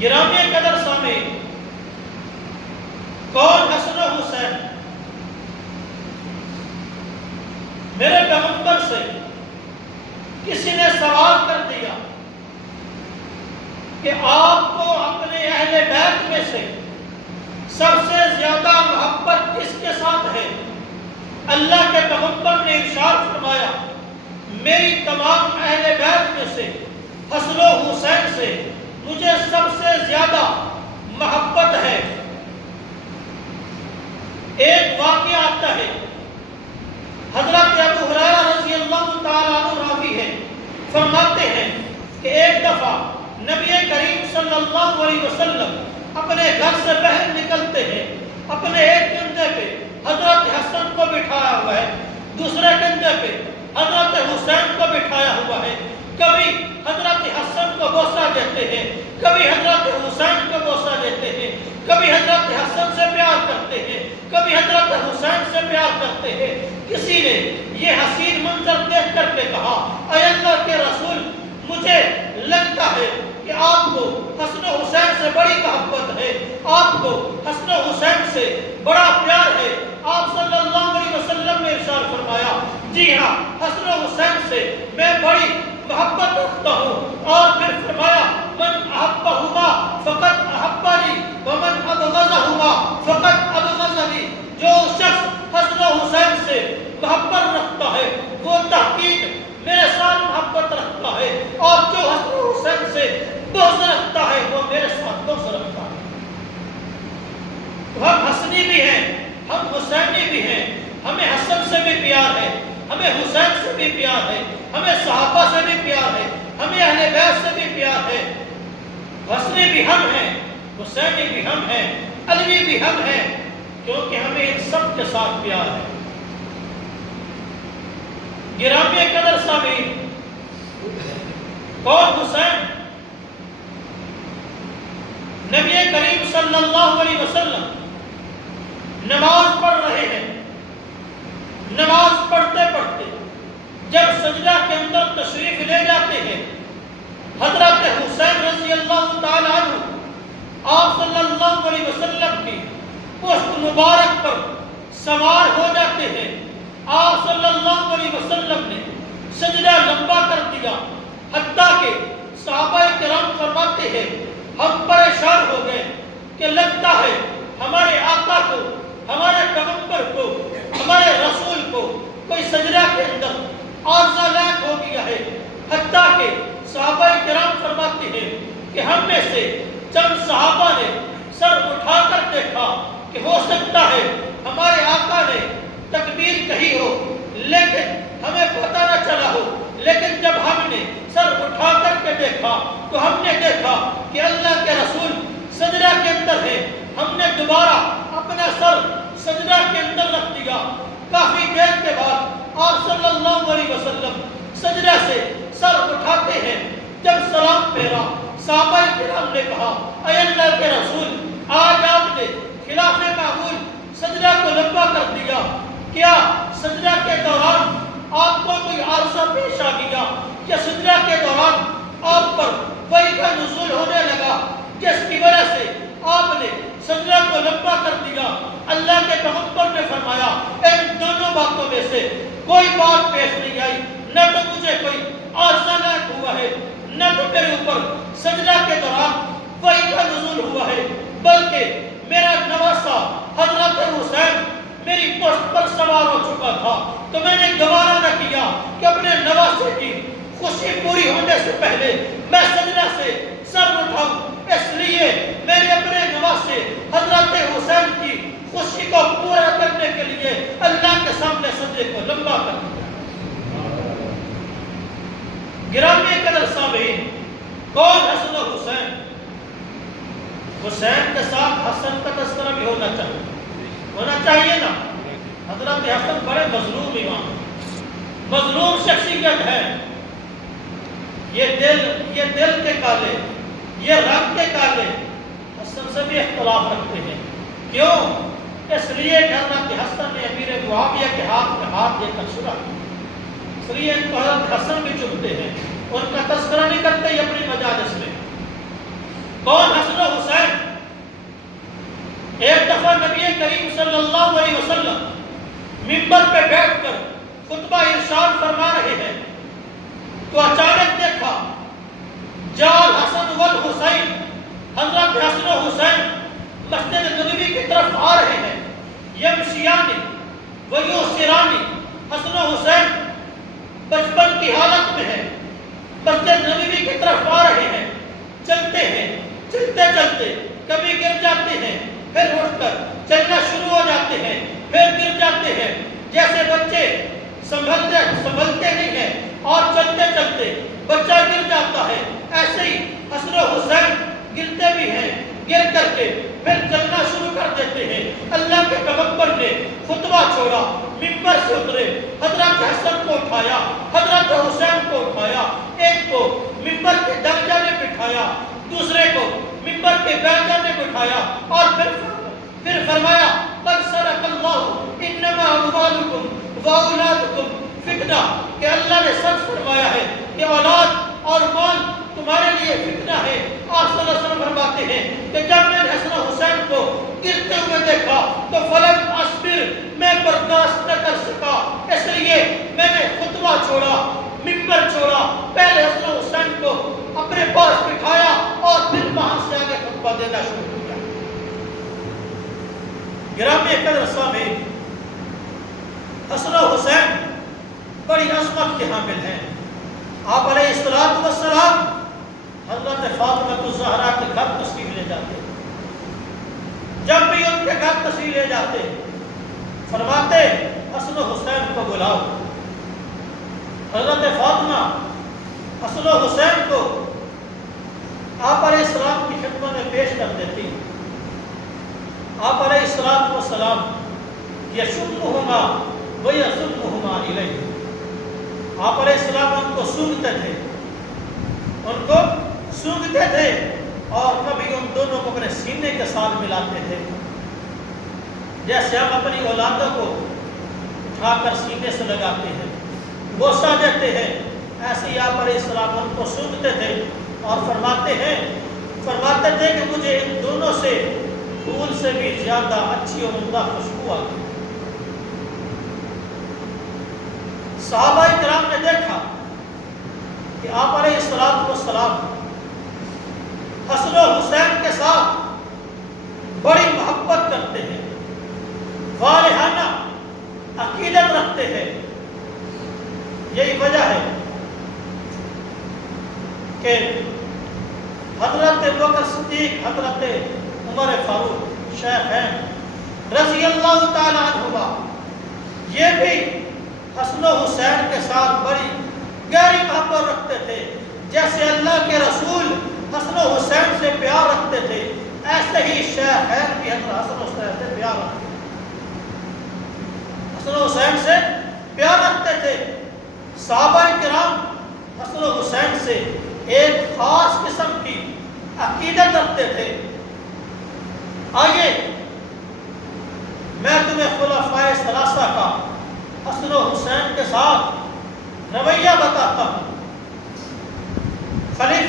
گرامی قدر سامعین، کون حسن و حسین؟ میرے پیغمبر سے کسی نے سوال کر دیا کہ آپ کو اپنے اہل بیت میں سے سب سے زیادہ محبت کس کے ساتھ ہے؟ اللہ کے پیغمبر نے ارشاد فرمایا، میری تمام اہل بیت میں سے حسن و حسین سے مجھے سب سے زیادہ محبت ہے۔ ایک واقعہ آتا ہے، حضرت ابو ہریرہ رضی اللہ تعالیٰ عنہ راوی ہے، فرماتے ہیں کہ ایک دفعہ نبی کریم صلی اللہ علیہ وسلم اپنے گھر سے باہر نکلتے ہیں، اپنے ایک کندھے پہ حضرت حسن کو بٹھایا ہوا ہے، دوسرے کندھے پہ حضرت حسین کو بٹھایا ہوا ہے۔ کبھی حضرت حسن کو بوسہ دیتے ہیں، کبھی حضرت حسین کو بوسہ دیتے ہیں، کبھی حضرت حسن سے پیار کرتے ہیں، کبھی حضرت حسین سے پیار کرتے ہیں۔ کسی نے یہ حسین منظر دیکھ کر کے کہا، اے اللہ کے رسول، مجھے لگتا ہے کہ آپ کو حسن و حسین سے بڑی محبت ہے، آپ کو حسن و حسین سے بڑا پیار ہے۔ آپ صلی اللہ علیہ وسلم نے ارشاد فرمایا، جی ہاں، حسن و حسین سے میں بڑی محبت رکھتا ہوں، اور پھر فرمایا، من احبہما فقط احبنی ومن ابغضہما فقط ابغضنی۔ جو شخص حسن و حسین سے محبت رکھتا ہے وہ تحقیق میرے ساتھ محبت رکھتا ہے، اور جو حسن و حسین سے بغض رکھتا ہے وہ میرے ساتھ بغض رکھتا ہے۔ تو ہم حسنی بھی ہیں، ہم حسینی بھی ہیں، ہمیں حسن سے بھی پیار ہے، ہمیں حسین سے بھی پیار ہے، ہمیں صحابہ سے بھی پیار ہے، ہمیں اہل بیت سے بھی پیار ہے۔ حسنی بھی ہم ہیں، حسینی بھی ہم ہیں، علوی بھی ہم ہیں، کیونکہ ہمیں ان سب کے ساتھ پیار ہے۔ گرامی قدر سامعین، کون حسین؟ نبی کریم صلی اللہ علیہ وسلم نماز پڑھ رہے ہیں، نماز پڑھتے پڑھتے جب سجدہ کے اندر تشریف لے جاتے ہیں، حضرت حسین رضی اللہ تعالیٰ عنہ آپ صلی اللہ علیہ وسلم کی پشت مبارک پر سوار ہو جاتے ہیں۔ آپ صلی اللہ علیہ وسلم نے سجدہ لمبا کر دیا، حتیٰ کہ صحابہ کرام فرماتے ہیں ہم پریشان ہو گئے کہ لگتا ہے ہمارے آقا کو، ہمارے پیغمبر کو، ہمارے رسول کو کوئی سجدہ کے اندر عارضہ لاحق ہو گیا ہے۔ حتیٰ کہ صحابہ کرام فرماتے ہیں کہ ہم میں سے چند صحابہ نے سر اٹھا کر دیکھا کہ ہو سکتا ہے ہمارے آقا نے تکبیر کہی ہو لیکن ہمیں پتہ نہ چلا ہو، لیکن جب ہم نے سر اٹھا کر کے دیکھا تو ہم نے دیکھا کہ اللہ کے رسول سجدہ کے اندر ہے۔ ہم نے دوبارہ اپنا سر سجدہ کے اندر رکھ دیا۔ کافی دیر کے بعد آپ صلی اللہ علیہ وسلم سجدہ سے سر اٹھاتے ہیں۔ جب سلام پھیرا، صحابہ کرام نے کہا، اے اللہ کے رسول، آج آپ نے خلاف معمول سجدہ کو لمبا کر دیا، کیا سجدہ کے دوران آپ کو کوئی عارضہ پیش آ گیا؟ یا سجدہ کے دوران آپ پر وحی کا نزول ہونے لگا جس کی وجہ سے آپ نے سجدہ کو لمبا کر دیا؟ اللہ کے پیغمبر نے فرمایا، ان دونوں باتوں میں سے کوئی بات پیش نہیں آئی، نہ تو مجھے کوئی عارضہ لاحق ہوا ہے، نہ تو میرے اوپر سجدہ کے دوران وحی کا نزول ہوا ہے، بلکہ میرا نواسہ حضرت حسین میری پشت پر سوار ہو چکا تھا، تو میں نے گوارا نہ کیا کہ اپنے نواسے کی خوشی پوری ہونے سے پہلے میں سجدہ سے سر اٹھاؤں۔ اس لیے میں نے اپنے نواسے حضرت حسین کی خوشی کو پورا کرنے کے لیے اللہ کے سامنے سجدے کو لمبا کر دیا۔ گرامی قدر سامعین، کون حسن و حسین؟ حسین کے ساتھ حسن کا تذکرہ بھی ہونا چاہیے نا۔ حضرت حسن بڑے مظلوم امام، مظلوم شخصیت ہے۔ یہ دل کے کالے، یہ رنگ کے کالے حسن سے بھی اختلاف رکھتے ہیں۔ کیوں؟ اس لیے کہ حضرت حسن نے امیر معاویہ کے ہاتھ میں ہاتھ دے کر سنا، اس لیے ان کو حضرت حسن بھی چنتے ہیں، ان کا تذکرہ نہیں کرتے اپنی مجالس میں۔ کون؟ حسن و حسین۔ ایک دفعہ نبی کریم صلی اللہ علیہ وسلم منبر پہ بیٹھ کر خطبہ ارشاد فرما رہے ہیں تو اچانک دیکھا جال حسن والحسین، حضرت حسن و حسین مسجد نبوی کی طرف آ رہے ہیں، یمشیان ویوسران، حسن و حسین بچپن کی حالت میں ہے، مسجد نبوی کی طرف آ رہے ہیں، چلتے ہیں، چلتے چلتے کبھی گر جاتے ہیں، پھر اٹھ کر چلنا شروع ہو جاتے ہیں، پھر گر جاتے ہیں، جیسے بچے سنبھلتے نہیں ہیں اور چلتے چلتے بچہ گر جاتا ہے، ایسے ہی حسن و حسین گرتے بھی ہیں، گر کر کے پھر چلنا شروع کر دیتے ہیں۔ اللہ کے پیغمبر نے خطبہ چھوڑا، منبر سے اترے، حضرت حسن کو اٹھایا، حضرت حسین کو اٹھایا، ایک کو منبر کے دائیں جانب بٹھایا، دوسرے کو منبر کے بائیں جانب بٹھایا اور پھر فرمایا قد صدق اللہ انما اموالکم واولادکم فتنہ، کہ اللہ نے سچ فرمایا ہے کہ اولاد اور مال تمہارے لیے فتنہ ہے۔ آپ صلی اللہ علیہ وسلم فرماتے ہیں کہ جب میں نے حسن و حسین کو گرتے ہوئے دیکھا تو فلم اصبر، میں برداشت نہ کر سکا، اس لیے میں نے خطبہ چھوڑا، منبر چھوڑا، پہلے حسن و حسین کو اپنے پاس بٹھایا اور پھر وہاں سے آگے خطبہ دینا شروع کیا۔ گرامی قدر سامعین، حسن و حسین بڑی عظمت کے حامل ہیں۔ آپ علیہ السلام حضرت فاطمہ الزہرا کے گھر تشریف لے جاتے، جب بھی ان کے گھر تشریف لے جاتے فرماتے حسن و حسین کو بلاؤ۔ حضرت فاطمہ حسن و حسین کو آپ علیہ السلام کی خدمت میں پیش کر دیتی۔ آپ علیہ السلام یشمہما ویضمہما الیہ، آپ علیہ السلام ان کو سونگتے تھے اور کبھی ان دونوں کو اپنے سینے کے ساتھ ملاتے تھے، جیسے ہم اپنی اولادوں کو اٹھا کر سینے سے لگاتے ہیں، بوسہ دیتے ہیں، ایسے ہی آپ علیہ السلام ان کو سونگتے تھے اور فرماتے تھے کہ مجھے ان دونوں سے پھول سے بھی زیادہ اچھی اور عمدہ خوشبو آتی۔ صحابہ کرام نے دیکھا کہ آپ علیہ السلام حسن و حسین کے ساتھ بڑی محبت کرتے ہیں، والہانہ عقیدت رکھتے ہیں۔ یہی وجہ ہے کہ حضرت ابوبکر صدیق، حضرت عمر فاروق شیخین رضی اللہ تعالی عنہما، یہ بھی حسن و حسین کے ساتھ بڑی گہری محبت رکھتے تھے۔ جیسے اللہ کے رسول حسن و حسین سے پیار رکھتے تھے، ایسے ہی شیخین بھی حضرت حسن و حسین سے پیار رکھتے تھے، حسن و حسین سے پیار رکھتے تھے۔ صحابہ کرام حسن و حسین سے ایک خاص قسم کی عقیدت رکھتے تھے۔ آئیے میں تمہیں خلفائے ثلاثہ کا حسن و حسین کے ساتھ رویہ بتاتا ہوں۔ خلیفہ